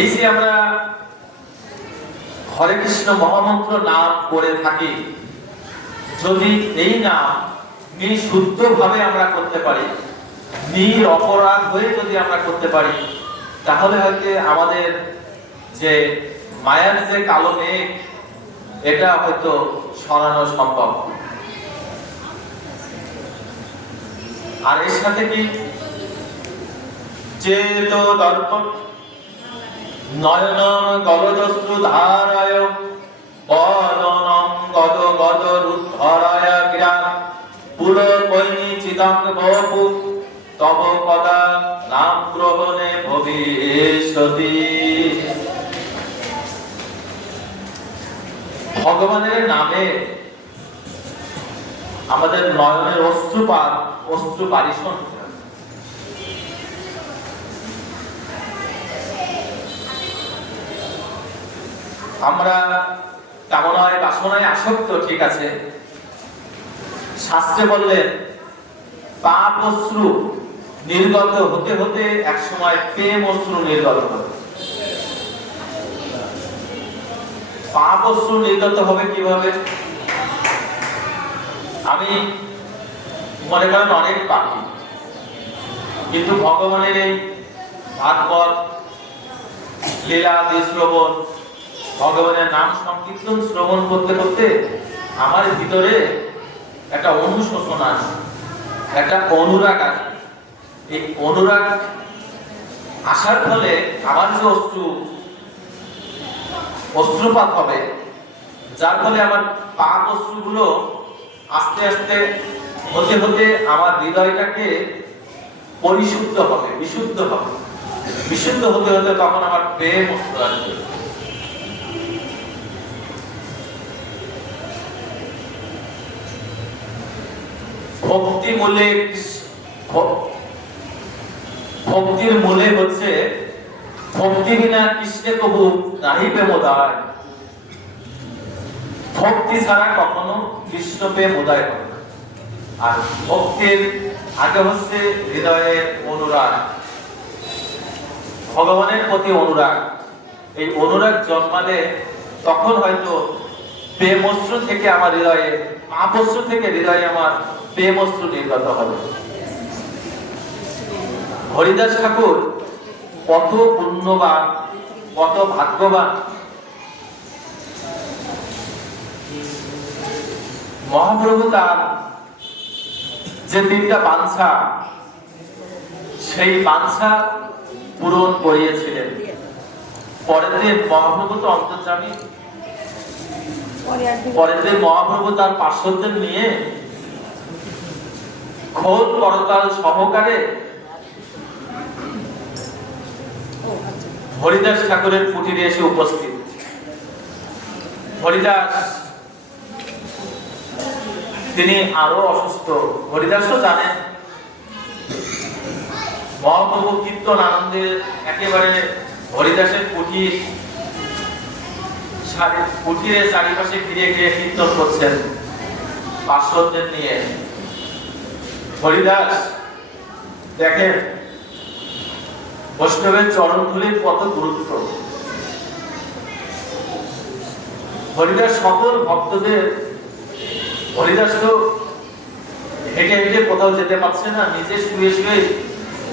এই যে আমরা হরে কৃষ্ণ মহামন্ত্র নাম করে থাকি, যদি এই নাম নিঃশুদ্ধ ভাবে আমরা করতে পারি নির অপরাধ হয়ে যদি আমরা করতে পারি, তাহলে হয়তো আমাদের যে মায়ার যে কালো মেঘ, এটা হয়তো সরানো সম্ভব। আর এর সাথে কি? চেত দর্পণ নয়ন গলদস্রু ধারায় গদ রুদ্ধরায় পুর কৈনি তব পদা নাম গ্রহণে ভবিষ্যতি। ভগবানের নামে আমাদের নয়নের অশ্রুপাত অশ্রু বারিশন আমরা কামনায়, বাসনায় আসক্ত, ঠিক আছে? শাস্ত্রে বললেন পাপ অশ্রু নির্গত হতে হতে এক সময় প্রেম অশ্রু নির্গত হবে। পাপ অশ্রু নির্গত হবে কীভাবে? আমি মনে করেন অনেক পাপি, কিন্তু ভগবানের এই ভাগবত, লীলা, শ্রবণ ভগবানের নাম সংকীর্তন শ্রবণ করতে করতে আমার ভিতরে একটা অনুশোচন আছে, একটা অনুরাগ আছে। এই অনুরাগ আসার ফলে আমার যে অশ্রু, অশ্রুপাত হবে, যার ফলে আমার পাপ অশ্রুগুলো আস্তে আস্তে হতে হতে আমার হৃদয়টাকে পরিশুদ্ধ হবে, বিশুদ্ধ হবে। বিশুদ্ধ হতে হতে তখন আমার প্রেম অশ্রু আসবে। ভক্তি মূলে ভক্তির মূলে হচ্ছে ভক্তি বিনা কৃষ্ণে কবু নাহি প্রেমোদয় ভক্তি ছাড়া কখনো কৃষ্ণ প্রেম উদয় হবে আর ভক্তির আগে হচ্ছে হৃদয়ের অনুরাগ। ভগবানের প্রতি অনুরাগ। এই অনুরাগ জন্মালে তখন হয়তো প্রেমস্ত্র থেকে আমার হৃদয়ে আপস্ত্র থেকে হৃদয়ে আমার প্রেমস্ত্র নির্গত হবে। হরিদাস ঠাকুর কত পুণ্যবান কত ভাগ্যবান। মহাপ্রভু তার যে তিনটা বাঞ্ছা সেই বাঞ্ছা পূরণ করিয়েছিলেন। পরের দিন মহাপ্রভু তো অন্তর্জামী পরের দিন মহাপ্রভু তার পার্শ্বদের নিয়ে খোদ করতাল সহকারে হরিদাস ঠাকুরের কুটিরে এসে উপস্থিত। হরিদাস, তিনি আরও অসুস্থ। হরিদাসও জানেন, মহাপ্রভু কীর্তন আনন্দের একেবারে হরিদাসের কুটির সারি- কুটিরে চারিপাশে ঘিরে ঘিরে কীর্তন করছেন পার্শ্বদের নিয়ে। হরিদাস, দেখেন, বৈষ্ণবের চরণ ধুলির কত গুরুত্ব। হরিদাস সকল ভক্তদের, হরিদাস তো হেঁটে হেঁটে কোথাও যেতে পারছে না, নিজে শুয়ে শুয়ে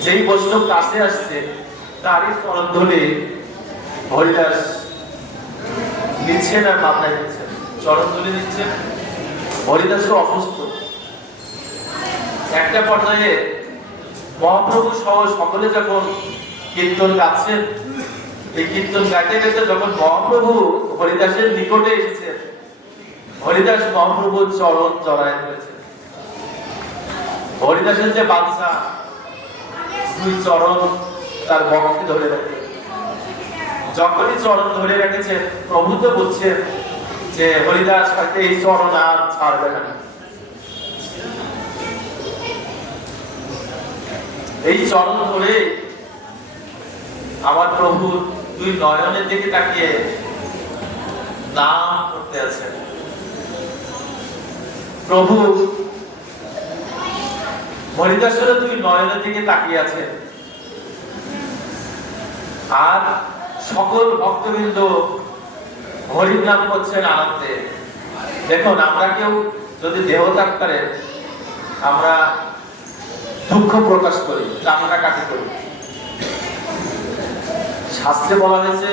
যেই বৈষ্ণব কাছে আসছে, তারই চরণ ধরে হরিদাস নিচ্ছেন আর মাথায় নিচ্ছেন। চরণ ধরে নিচ্ছেন। হরিদাস তো অসুস্থ। একটা পর্যায়ে মহাপ্রভু সহ সকলে যখন কীর্তন গাচ্ছেন, এই কীর্তন গাইতে গাইতে যখন মহাপ্রভু হরিদাসের নিকটে এসেছেন, হরিদাস মহাপ্রভুর চরণ জড়ায় ধরেছেন। হরিদাসের যে বাচ্চা দুই চরণ তার বক্ষে ধরে রাখে। যখনই চরণ ধরে রেখেছেন, প্রভু তো বলছেন যে, হরিদাস, হয়তো এই চরণ আর ছাড়বে না। এই চরণ ধরে আমার প্রভু দুই নয়নের দিকে তাকিয়ে নাম করতে আছেন। প্রভু হরিদাসের দুই নয়নের দিকে তাকিয়ে আছেন। আর সকল ভক্তবৃন্দ হরির নাম করছেন আনন্দে। দেখুন, আমরা কেউ যদি দেহত্যাগ করে আমরা দুঃখ প্রকাশ করি, কামনা কাটি করি। শাস্ত্রে বলা হয়েছে,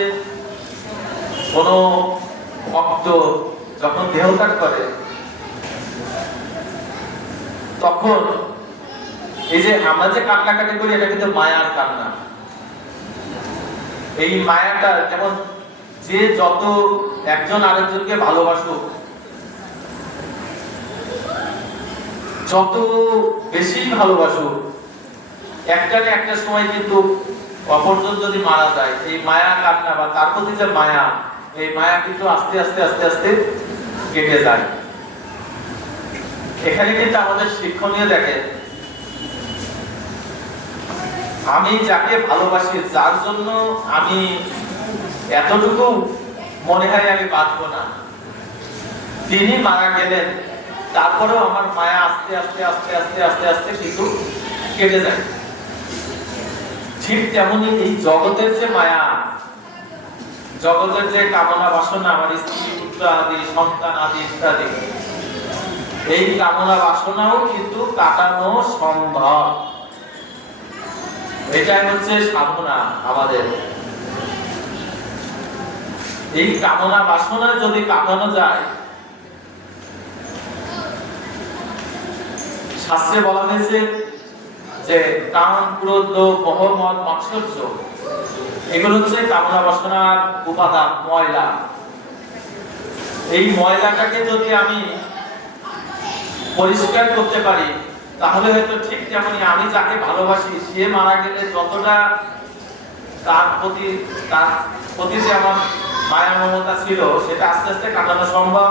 কোন ভক্ত যখন দেহত্যাগ করে, তখন এই যে আমরা যে কান্নাকাটি করি, এটা কিন্তু মায়ার কান্না। এই মায়াটা যেমন যে যত একজন আরেকজনকে ভালোবাসুক যত বেশি ভালোবাসুক একটা না একটা সময় কিন্তু অপরজন যদি মারা যায়, এই মায়া কান্না বা তার প্রতি যে মায়া, এই মায়া কিন্তু আস্তে আস্তে আস্তে আস্তে কেটে যায়। এখানে কিন্তু আমাদের শিক্ষণীয় দেখে, আমি যাকে ভালোবাসি, যার জন্য আমি এতটুকু মনে হয় আমি বাঁচবো না। তিনি মারা গেলেন তারপরেও আমার মায়া আস্তে আস্তে আস্তে আস্তে আস্তে আস্তে কিন্তু কেটে যায়। ঠিক তেমনি এই জগতের যে মায়া, জগতের যে কামনা বাসনা, আমার স্ত্রী, পুত্র আদি, সন্তান আদি ইত্যাদি, এই কামনা বাসনাও কিন্তু কাটানো সম্ভব। এটাই হচ্ছে সাধনা আমাদের। এই কামনা বাসনা যদি কাটানো যায় শাস্ত্রে বলা হয়েছে যে কাম, ক্রোধ মোহমদ মাৎসর্য, এগুলো হচ্ছে কামনা বাসনার উপাদান, ময়লা। এই ময়লাটাকে যদি আমি পরিষ্কার করতে পারি, তাহলে হয়তো ঠিক যেমনই আমি যাকে ভালোবাসি, সে মারা গেলে যতটা তার প্রতি তার প্রতি যে আমার মায়া মমতা ছিল, সেটা আস্তে আস্তে কাটানো সম্ভব,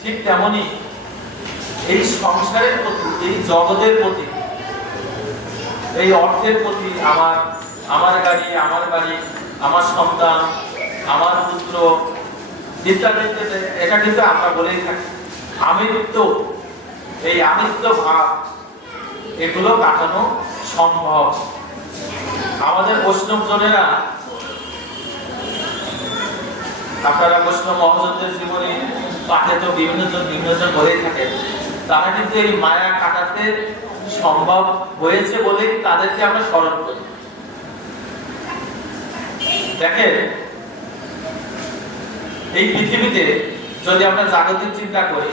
ঠিক তেমনি এই সংসারের প্রতি, এই জগতের প্রতি, এই অর্থের প্রতি আমার আমার গাড়ি, আমার বাড়ি, আমার সন্তান, আমার পুত্র এটা কিন্তু আমরা বলেই থাকি। আমিত্ব, এই আমিত্ব ভাব, এগুলো কাটানো সম্ভব। আমাদের বৈষ্ণব জনেরা, আপনারা বৈষ্ণব মহাজনদের জীবনে পাঠে তো বিভিন্ন জন বিভিন্ন জন বলেই থাকে তারা কিন্তু এই মায়া কাটাতে সম্ভব হয়েছে বলেই তাদেরকে আমরা স্মরণ করি। দেখেন, এই পৃথিবীতে যদি আমরা জাগতিক চিন্তা করি,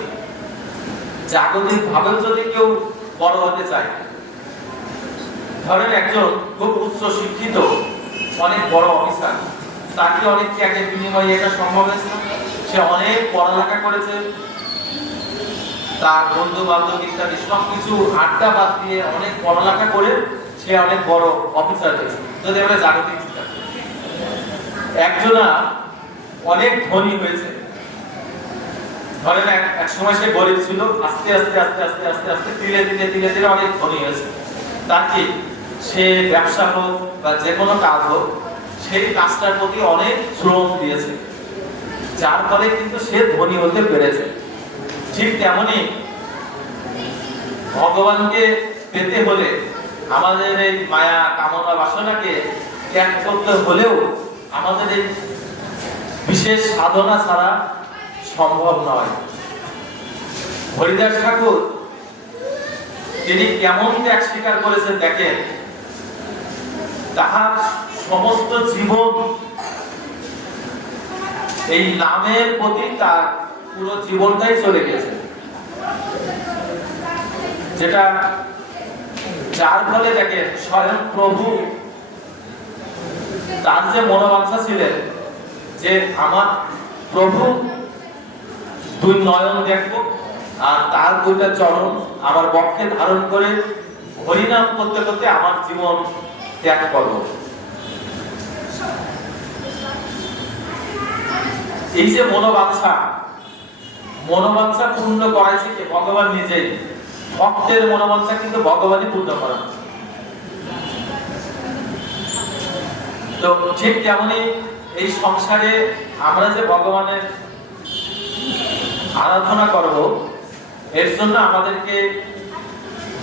জাগতিক ভাবেও যদি কেউ বড় হতে চায়, ধরেন একজন খুব উচ্চ শিক্ষিত, অনেক বড় অফিসার তাকে অনেক ত্যাগের বিনিময়ে এটা সম্ভব হয়েছে? সে অনেক পড়ালেখা করেছে তার বন্ধু বান্ধব ইত্যাদি সবকিছু আড্ডা বাদ দিয়ে অনেক পড়ালেখা করে সে অনেক বড় অফিসার হয়েছে। যদি আমরা জাগতিক একজনা অনেক ধনী হয়েছে। ধরেন এক সময় সে গরিব ছিল, আস্তে আস্তে আস্তে আস্তে আস্তে আস্তে, ধীরে ধীরে ধীরে ধীরে অনেক ধনী হয়েছে। তার কি? সে ব্যবসা হোক বা যে কোনো কাজ হোক, সেই কাজটার প্রতি অনেক শ্রম দিয়েছে। যার ফলে কিন্তু সে ধনী হতে পেরেছে। ঠিক তেমনি ভগবানকে পেতে হলে আমাদের এই মায়া কামনা বাসনাকে ত্যাগ করতে হলেও আমাদের এই বিশেষ সাধনা ছাড়া সম্ভব নয়। হরিদাস ঠাকুর, তিনি কেমন ত্যাগ স্বীকার করেছেন দেখেন? তাহার সমস্ত জীবন এই নামের প্রতি তার পুরো জীবনটাই চলে গেছে যেটা যার ফলে দেখেন স্বয়ং প্রভু তার যে মনোবাঞ্ছা ছিলেন, যে আমার প্রভু, দুই নয়ন দেখব আর তার দুইটা চরণ আমার বক্ষে ধারণ করে হরিনাম করতে করতে আমার জীবন ত্যাগ করব। এই যে মনোবাঞ্ছা মনোবাঞ্ছা পূর্ণ করাইছে কে? ভগবান নিজেই ভক্তের মনোবাঞ্ছা কিন্তু ভগবানই পূর্ণ করা তো ঠিক তেমনি এই সংসারে আমরা যে ভগবানের আরাধনা করব, এর জন্য আমাদেরকে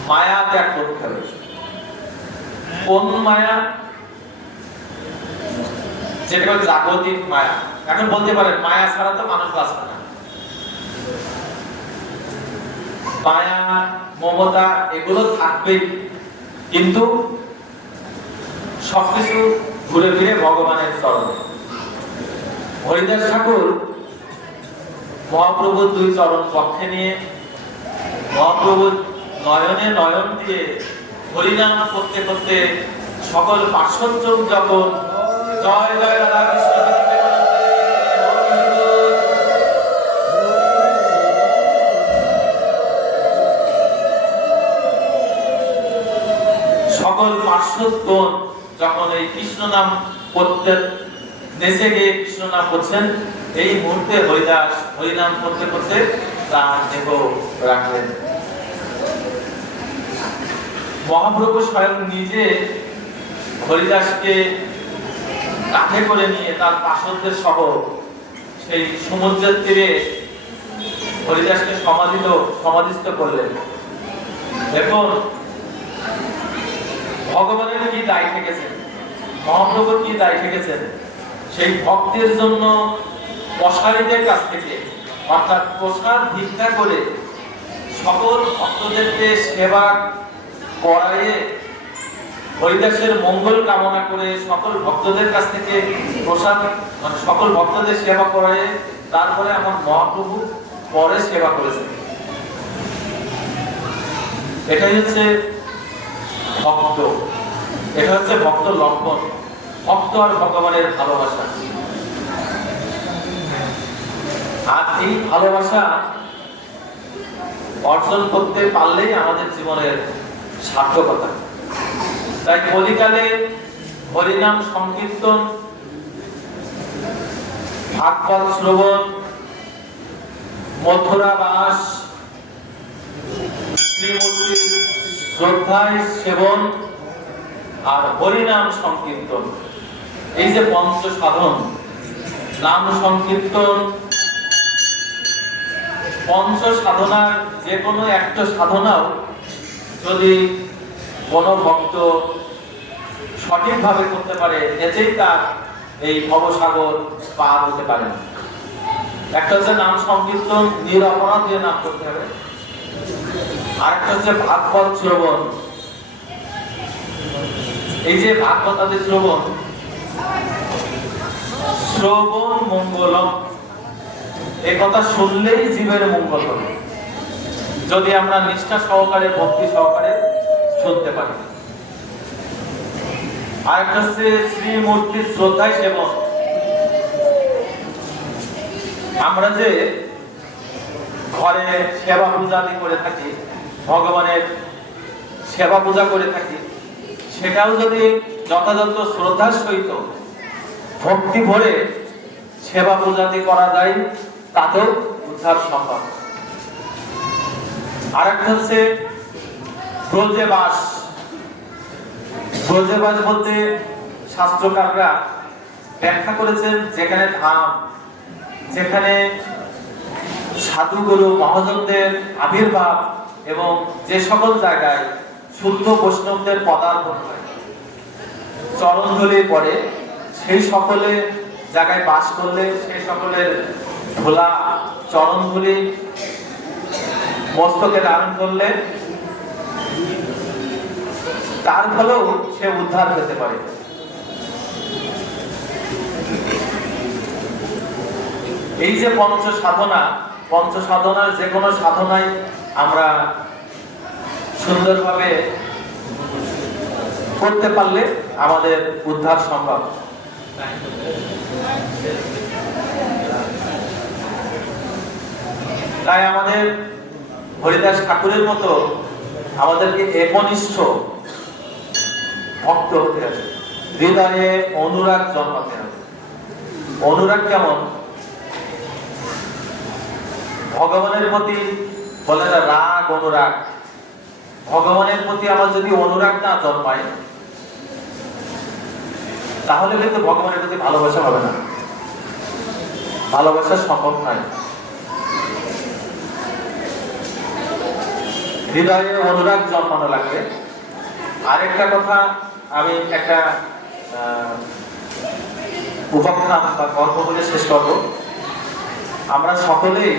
মায়া ত্যাগ করতে হবে। কোন মায়া? যেটা জাগতিক মায়া। এখন বলতে পারেন, মায়া ছাড়া তো মানুষ বাঁচবে না। মায়া মমতা, এগুলো কিন্তু সবকিছু ঘুরে ফিরে ভগবানের চরণে। হরিদাস ঠাকুর মহাপ্রভুর দুই চরণ পক্ষে নিয়ে মহাপ্রভুর নয়নে নয়ন দিয়ে হরিনাম করতে করতে সকল পার্শ্বজন যখন জয় জয় রাধা কৃষ্ণ পার্শ্বদগণ যখন এই কৃষ্ণ নাম করতে গিয়ে কৃষ্ণ নাম করছেন এই মুহূর্তে হরিদাস হরিনাম করতে করতে তার দেহ রাখলেন। মহাপ্রভু স্বয়ং নিজে হরিদাসকে কাঁধে করে নিয়ে তার পার্শ্বদের সহ সেই সমুদ্রের তীরে হরিদাসকে সমাধিত সমাধিস্থ করলেন। দেখুন ভগবানের কি দায় থেকেছেন? মহাপ্রভুর কি দায় থেকেছেন? সেই ভক্তের জন্য প্রসারীদের কাছ থেকে, অর্থাৎ প্রসাদ ভিক্ষা করে সকল ভক্তদেরকে সেবা করাইয়ে হরিদাসের মঙ্গল কামনা করে সকল ভক্তদের কাছ থেকে প্রসাদ মানে সকল ভক্তদের সেবা করাইয়ে তারপরে আমার মহাপ্রভু পরে সেবা করেছেন। এটাই হচ্ছে ভক্ত। এটা হচ্ছে ভক্ত লক্ষণ। ভক্ত আর ভগবানের ভালোবাসা। আর এই ভালোবাসা অর্জন করতে পারলেই আমাদের জীবনের সার্থকতা। তাই কলিকালে হরিনাম সংকীর্তন, ভাগবত শ্রবণ মথুরা বাস শ্রীমূর্তির শ্রদ্ধায় সেবন আর হরিনাম সংকীর্তন। এই যে পঞ্চ সাধন, নাম সংকীর্তন, পঞ্চ সাধনার যে কোনো একটা সাধনাও যদি কোনো ভক্ত সঠিকভাবে করতে পারে, এতেই তার এই ভবসাগর পার হতে পারে। একটা হচ্ছে নাম সংকীর্তন, নিরপরাধ দিয়ে নাম করতে হবে। আরেকটা হচ্ছে ভাগবত শ্রবণ। এই যে ভাগবত আদি শ্রবণ শ্রবণ মঙ্গলম। এই কথা শুনলেই জীবের মঙ্গল হবে। যদি আমরা নিষ্ঠা সহকারে, ভক্তি সহকারে শুনতে পারি। আরেকটা হচ্ছে শ্রীমূর্তির শ্রদ্ধায় সেবন। আমরা যে ঘরে সেবা পূজা করে থাকি ভগবানের সেবা পূজা করে থাকি, সেটাও যদি যথাযথ শ্রদ্ধার সহিত ভক্তি ভরে সেবা পূজাদি করা যায়, তাতেও উদ্ধার সম্ভব। আর একটা হচ্ছে ব্রজে বাস। ব্রজে বাস বলতে শাস্ত্রকাররা ব্যাখ্যা করেছেন যেখানে ধাম, যেখানে সাধুগুরু, মহাজনদের আবির্ভাব এবং যে সকল জায়গায় শুদ্ধ বৈষ্ণবদের পদার্পণ হয় চরণধলি পরে সেই সকলে জায়গায় বাস করলে সেই সকলের ধোলা চরণধুলি মস্তকে ধারণ করলে তার ফলেও সে উদ্ধার পেতে পারে। এই যে পঞ্চ সাধনা পঞ্চ সাধনার যে কোনো সাধনায় আমরা সুন্দরভাবে করতে পারলে আমাদের উদ্ধার সম্ভব। তাই আমাদের হরিদাস ঠাকুরের মতো আমাদেরকে একনিষ্ঠ ভক্ত হতে হবে। হৃদয়ে অনুরাগ জন্মাতে হবে। অনুরাগ কেমন? ভগবানের প্রতি বলে না রাগ, অনুরাগ। ভগবানের প্রতি আমার যদি অনুরাগ না জন্মায়, তাহলে কিন্তু ভগবানের প্রতি ভালোবাসা হবে না। ভালোবাসা সম্ভব নয়। হৃদয়ে অনুরাগ জন্মানো লাগবে। আরেকটা কথা আমি একটা উপাখ্যান বা গল্প বলে শেষ করব। আমরা সকলেই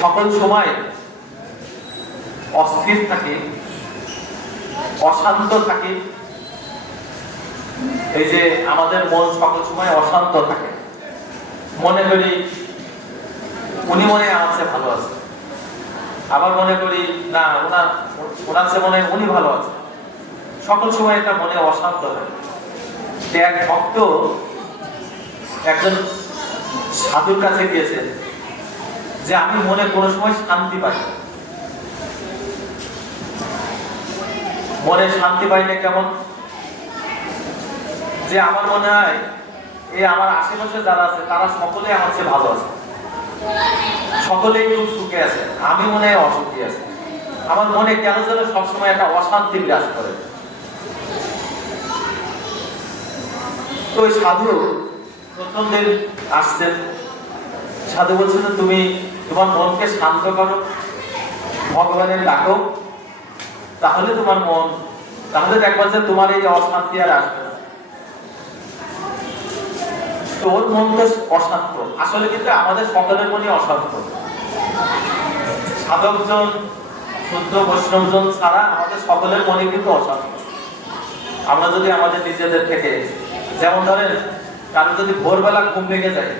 সকল সময় অস্থির থাকি, অশান্ত থাকি। এই যে আমাদের মন সকল সময় অশান্ত থাকে। মনে করি উনি মনে চেয়ে ভালো আছে। আবার মনে করি, না, ওনার ওনার চেয়ে মনে উনি ভালো আছে। সকল সময় এটা মনে অশান্ত থাকে। এক ভক্ত একজন সাধুর কাছে গিয়েছে। যে আমি মনে কোনো সময় শান্তি পাই। মনে শান্তি পাই না কেমন? যে আমার মনে হয় এই আমার আশেপাশে যারা আছে, তারা সকলে আমার চেয়ে ভালো আছে। সকলেই খুব সুখে আছে। আমি মনে হয় অসুখী আছে। আমার মনে কেন যেন সবসময় একটা অশান্তি বিরাজ করে। তো সাধু প্রথম দিন আসছেন। সাধু বলছেন তুমি তোমার মনকে শান্ত করো, ভগবানের ডাকো, তাহলে তোমার মন, তাহলে দেখবা যে তোমার এই যে অশান্তি আর আসবে না। তো ওর মন তো অশান্ত, আসলে কিন্তু আমাদের সকলের মনই অশান্ত। সাধকজন, শুদ্ধ বৈষ্ণবজন ছাড়া আমাদের সকলের মনে কিন্তু অশান্ত। আমরা যদি আমাদের নিজেদের থেকে, যেমন ধরেন, কারও যদি ভোরবেলা ঘুম ভেঙে যায়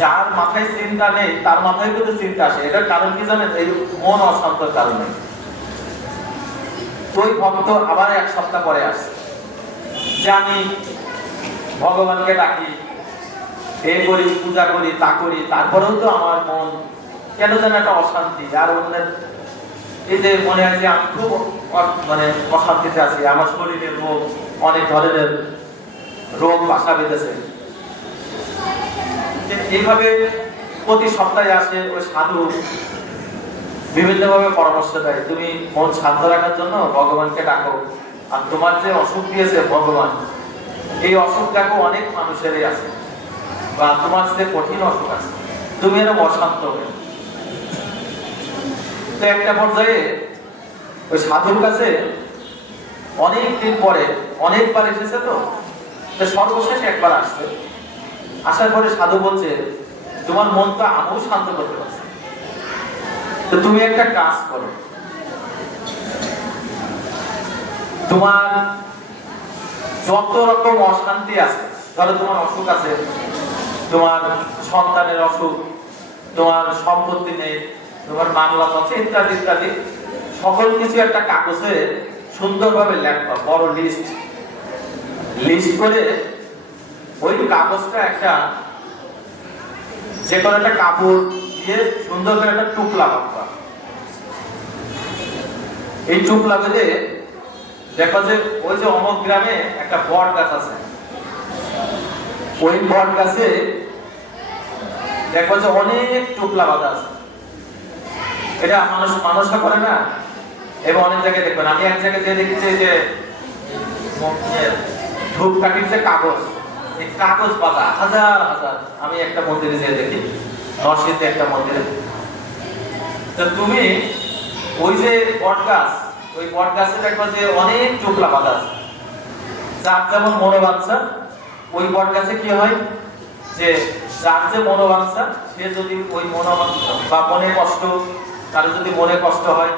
যার মাথায় চিন্তা নেই, তার মাথায় কিন্তু চিন্তা আসে, এটার কারণ কি জানেন? এই মন অশান্তর কারণে। ওই ভক্ত আবার এক সপ্তাহ পরে আসছে। যে আমি ভগবানকে ডাকি, এ করি, পূজা করি, তা করি, তারপরেও তো আমার মন কেন যেন একটা অশান্তি, আর অন্যের এই যে মনে হয় যে আমি খুব মানে অশান্তিতে আছি, আমার শরীরে রোগ, অনেক ধরনের রোগ, বাসা বেঁধেছে। এইভাবে প্রতি সপ্তাহে আসে ওই সাধু বিভিন্নভাবে পরামর্শ দেয়, তুমি মন শান্ত রাখার জন্য ভগবানকে ডাকো। আর তোমার যে অসুখ দিয়েছে ভগবান, এই অসুখ দেখো অনেক মানুষেরই আছে। বা তোমার যে কঠিন অসুখ আছে, তুমি এরকম অশান্ত হয়ে তো একটা পর্যায়ে ওই সাধুর কাছে অনেক দিন পরে, অনেকবার এসেছে তো সর্বশেষ একবার আসছে। আসার পরে সাধু বলছে, তোমার মন তো আমিও শান্ত করতে পারছি তো তুমি একটা কাজ করো। তোমার যত রকম অশান্তি আছে, ধরো তোমার অসুখ আছে, তোমার সন্তানের অসুখ, তোমার সম্পত্তি নেই, তোমার মামলা আছে ইত্যাদি ইত্যাদি, সকল কিছু একটা কাগজে সুন্দরভাবে লেখবা, বড় লিস্ট লিস্ট করে ওই কাগজটা একটা যে কোনো একটা কাপড় দিয়ে সুন্দর করে একটা টুকলা বাঁধবা এই টুকলা বেঁধে দেখো যে ওই যে অমক গ্রামে একটা বট গাছ আছে। ওই বট গাছে দেখো যে অনেক টুকলা বাঁধা আছে। এটা মানুষ, মানুষরা করে না এবং অনেক জায়গায় দেখবেন। আমি এক জায়গায় দেখেছি যে ধূপকাঠির যে কাগজ কাগজ পাতা, হাজার হাজার। আমি একটা মন্দিরে যেয়ে দেখি। নরসিংদে একটা মন্দিরে। তো তুমি ওই যে বট গাছ ওই বট গাছে দেখবা যে অনেক চোখলা পাতা আছে। যার যেমন মনোবাঞ্ছা, ওই বট গাছে কি হয়? যে যার যে মনোবাঞ্ছা, সে যদি ওই মনোবাঞ্ছা বা মনে কষ্ট, তার যদি মনে কষ্ট হয়,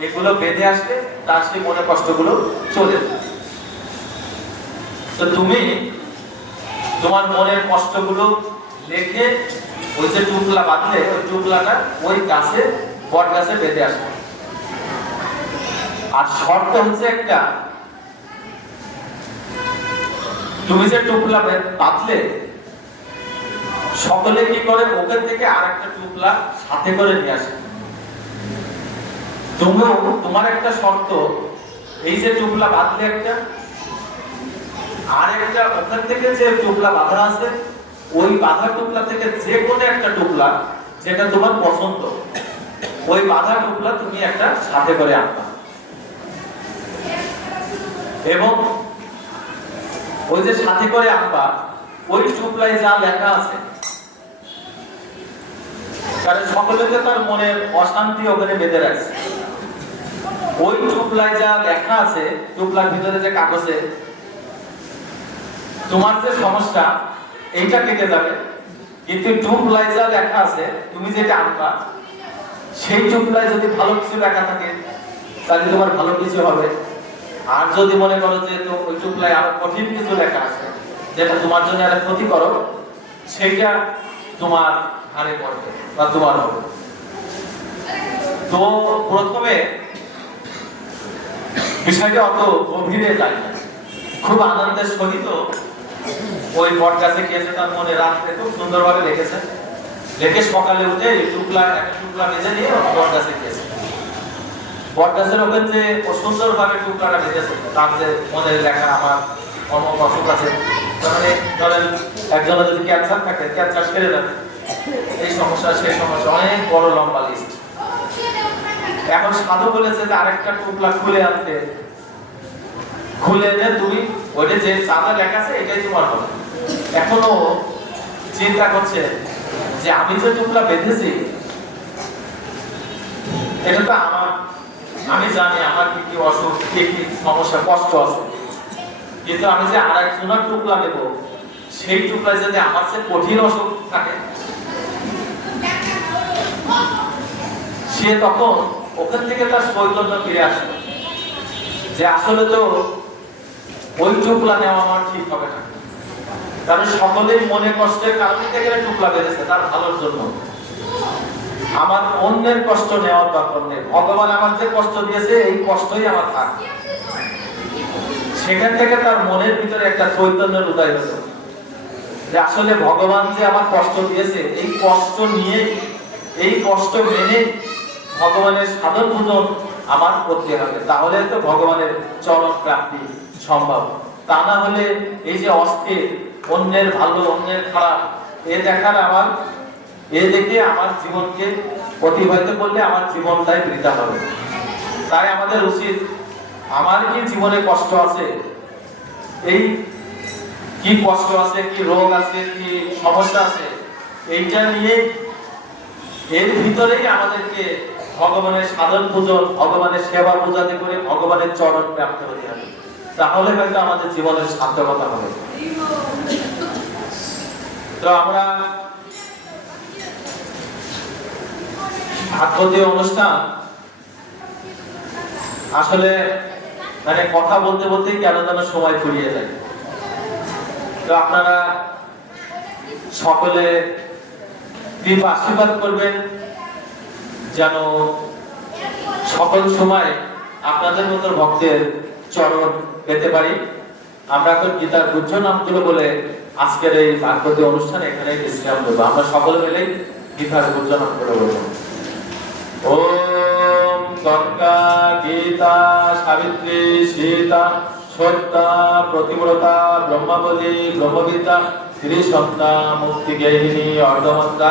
এগুলো বেঁধে আসলে তার সেই মনে কষ্টগুলো চলে যায়। তো তুমি তোমার মনের কষ্টগুলো লিখে ওই যে টুকলা বাঁধলে, ওই টুকলাটা ওই গাছে, বট গাছে বেঁধে আসবে। আর শর্ত হচ্ছে একটা, তুমি যে টুকলা বাঁধলে, সকলে কি করে ওখান থেকে আর একটা টুকলা সাথে করে নিয়ে আসে? তুমিও, তোমার একটা শর্ত, এই যে টুকলা বাঁধলে একটা আর একটা ওখান থেকে যে টুকলা বাঁধা আছে, ওই বাঁধা টুকলা থেকে যে কোনো একটা টুকলা যেটা তোমার পছন্দ, ওই বাঁধা টুকলা তুমি একটা সাথে করে আনবা। এবং ওই যে সাথে করে আনবা, ওই টুকলায় যা লেখা আছে কারণ সকলেতে তার মনের অশান্তি ওখানে বেঁধে রাখছে। ওই টুকলায় যা লেখা আছে টুকলার ভিতরে যে কাগজে তোমার যে সমস্যা, এইটা কেটে যাবে। কিন্তু টুবলাইজার লেখা আছে, তুমি যেটা আনবা, সেই টুবলাই যদি ভালো কিছু লেখা থাকে, তাহলে তোমার ভালো কিছু হবে। আর যদি মনে করো যে ওই টুবলাই আরও কঠিন কিছু লেখা আছে, যেটা তোমার জন্য একটা ক্ষতি করো সেইটা তোমার হারে পড়বে বা তোমার হবে। তো প্রথমে বিষয়টা অত গভীরে যায় খুব আনন্দের সহিত ওই বট গাছে গিয়েছে তার মনে রাত্রে, খুব সুন্দরভাবে লিখেছে লিখে সকালে উঠে টুকলা একটা টুকলা বেঁধে নিয়ে বট গাছে গিয়েছে। বট গাছের ওপর যে ও সুন্দরভাবে টুকলাটা বেঁধেছে। তার যে মনে লেখা, আমার অমুক আছে। তার মানে ধরেন, একজনের যদি ক্যান্সার থাকে ক্যান্সার সেরে যাবে এই সমস্যা সেই সমস্যা, অনেক বড় লম্বা লিস্ট এখন সাধু বলেছে যে আরেকটা টুকলা খুলে আনতে। খুলে এনে তুমি, ওইটা যে চাঁদা লেখা আছে, এটাই তোমার হবে। এখনও চিন্তা করছে যে আমি যে টুকলা বেঁধেছি, এটা তো আমার, আমি জানি আমার কি কি অসুখ, কি কি সমস্যা, কষ্ট আছে। কিন্তু আমি যে আর একজনের টুকলা নেব সেই টুকলায় যদি আমার চেয়ে কঠিন অসুখ থাকে, সে তখন ওখান থেকে তার চৈতন্য ফিরে আসবে। যে আসলে তো ওই টুকলা নেওয়া আমার ঠিক হবে না। কারণ সকলের মনে কষ্টের কারণে থেকে টুকলা বেঁধেছে, তার ভালোর জন্য। আমার অন্যের কষ্ট নেওয়ার দরকার নেই ভগবান আমার যে কষ্ট দিয়েছে, এই কষ্টই আমার থাক। সেখান থেকে তার মনের ভিতরে একটা চৈতন্যের উদয় হলো। যে আসলে ভগবান যে আমার কষ্ট দিয়েছে, এই কষ্ট নিয়ে, এই কষ্ট মেনে ভগবানের সাধন ভোজন আমার করতে হবে। তাহলে তো ভগবানের চরম প্রাপ্তি সম্ভব। তা না হলে এই যে অস্থির অন্যের ভালো, অন্যের খারাপ। এ দেখার আমার এ দেখে আমার জীবনকে অতিবাহিত করলে আমার জীবনটাই বৃথা হবে। তাই আমাদের উচিত, আমার কি জীবনে কষ্ট আছে? এই কি কষ্ট আছে, কি রোগ আছে, কি সমস্যা আছে? এইটা নিয়ে এর ভিতরেই আমাদেরকে ভগবানের সাধন পূজন, ভগবানের সেবা পূজাতে করে ভগবানের চরণ প্রাপ্ত হতে হবে। তাহলে হয়তো আমাদের জীবনের সার্থকতা হবে। তো আমরা ভাগবতীয় অনুষ্ঠান, আসলে মানে কথা বলতে বলতেই কেন যেন সময় ফুরিয়ে যায়। তো আপনারা সকলে কৃপা আশীর্বাদ করবেন, যেন সকল সময় আপনাদের মতো ভক্তের চরণ পেতে পারি। আমরা এখন গীতার গুজ্জ নামগুলো বলে আজকের এই ভাগবতী অনুষ্ঠান এখানে বিশ্রাম দেবো আমরা সকলে মিলে গীতার গুজ্জ নামগুলো বলব। ওম গঙ্গা গীতা সাবিত্রী সীতা সত্যা প্রতিব্রতা ব্রহ্মবলী ব্রহ্মবিদ্যা শ্রী সত্তা মুক্তি গেহিনী অর্ধমন্ত্রা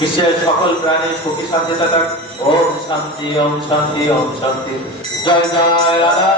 বিশ্বের সকল প্রাণী সুখী শান্তি থাকার। ওম শান্তি ওম শান্তি ওম শান্তি। জয় জয় রাধা।